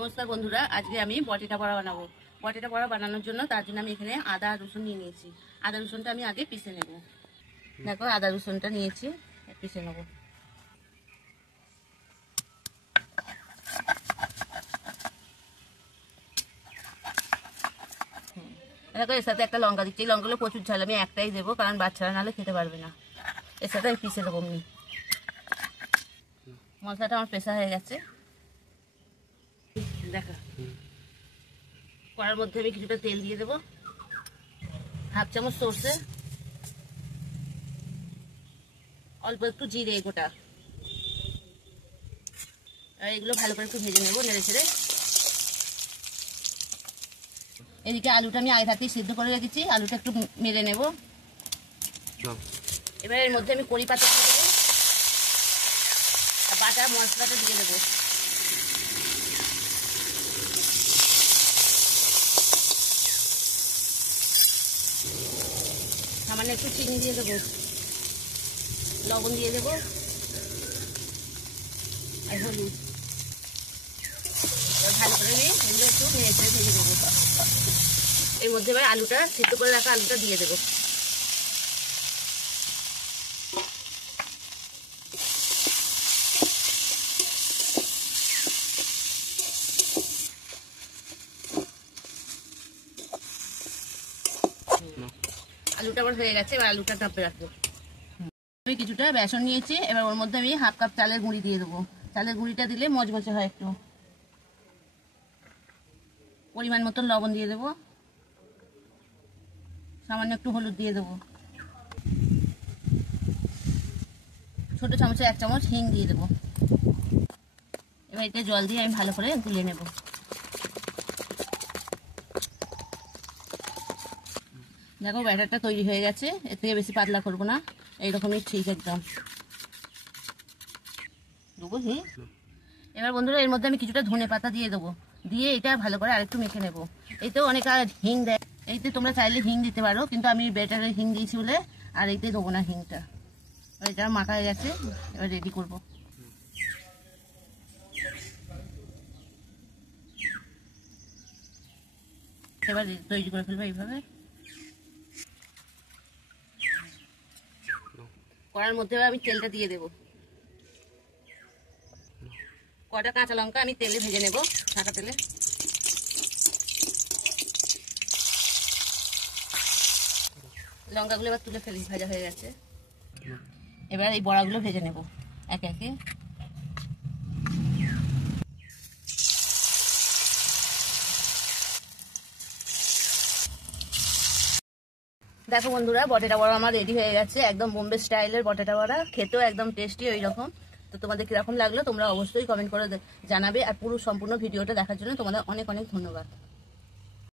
নমস্কার বন্ধুরা, আজকে আমি বটেটা বড়া বানাবো। বটেটা বড়া বানানোর জন্য তার জন্য আমি এখানে আদা রসুন নিয়ে নিয়েছি। আদা রসুনটা আমি আগে পিষে নেব। দেখো আদা রসুনটা নিয়েছি, পিষে নেব। দেখো এর সাথে একটা লঙ্কা দিচ্ছি। লঙ্কাগুলো প্রচুর ঝাল, আমি একটাই দেবো কারণ বাচ্চারা নাহলে খেতে পারবে না। এর সাথে আমি পিষে দেবো। মশলাটা আমার পেশা হয়ে গেছে। দেখো কড়ার মধ্যে আমি কিছুটা তেল দিয়ে দেবো, হাফ চামচ সর্ষে, অল্প একটু জিরে গোটা। এগুলো ভালো করে একটু ভেজে নেবো নেড়ে ছেড়ে। এদিকে আলুটা আমি আগে থাকতেই সিদ্ধ করে রেখেছি, আলুটা একটু মেরে নেব। এবার এর মধ্যে আমি কড়ি পাতা দিয়ে দেবো আর বাটা মশলাটা দিয়ে দেবো। সামান্য একটু চিনি দিয়ে দেবো, লবণ দিয়ে দেবো আর হলুদ। ভালো করে নিয়ে এগুলো একটু নেড়ে চেড়ে ভেজে দেবো। এর মধ্যে এবার আলুটা সিদ্ধ করে রাখা আলুটা দিয়ে দেবো। আলুটা আবার হয়ে গেছে, এবার আলুটা চাপে রাখবো। আমি কিছুটা বেসন নিয়েছি, এবার ওর মধ্যে আমি হাফ কাপ চালের গুঁড়ি দিয়ে দেবো। চালের গুঁড়িটা দিলে মচমচে হয় একটু। পরিমাণ মতন লবণ দিয়ে দেবো, সামান্য একটু হলুদ দিয়ে দেবো, ছোট চামচে 1 চামচ হিং দিয়ে দেবো। এবার এতে জল দিয়ে আমি ভালো করে গুলিয়ে নেব। দেখো ব্যাটারটা তৈরি হয়ে গেছে, এর থেকে বেশি পাতলা করবো না, এইরকমই ঠিক একদম। এবার বন্ধুরা এর মধ্যে আমি কিছুটা ধনে পাতা দিয়ে দেবো, দিয়ে এটা ভালো করে আরেকটু মেখে নেবো। এইতেও অনেক হিং দেয়, এইতে তোমরা চাইলে হিং দিতে পারো, কিন্তু আমি ব্যাটারে হিং দিয়েছি বলে আর এইতে দেবো না হিংটা। এটা মাখা হয়ে গেছে, এবার রেডি করবো। এবার তৈরি করে ফেলবো এইভাবে। কড়ার মধ্যে আমি তেলটা দিয়ে দেবো। কটা কাঁচা লঙ্কা আমি তেলে ভেজে নেব, ঢাকা তেলে। লঙ্কাগুলো এবার তুলে ফেলি, ভাজা হয়ে গেছে। এবার এই বড়াগুলো ভেজে নেব একে একে। দেখো বন্ধুরা বটেটা বড়া আমার রেডি হয়ে গেছে, একদম বোম্বে স্টাইলের বটেটা বড়া। খেতেও একদম টেস্টি ওই রকম। তো তোমাদের কিরকম লাগলো তোমরা অবশ্যই কমেন্ট করে জানাবে। আর পুরো সম্পূর্ণ ভিডিওটা দেখার জন্য তোমাদের অনেক অনেক ধন্যবাদ।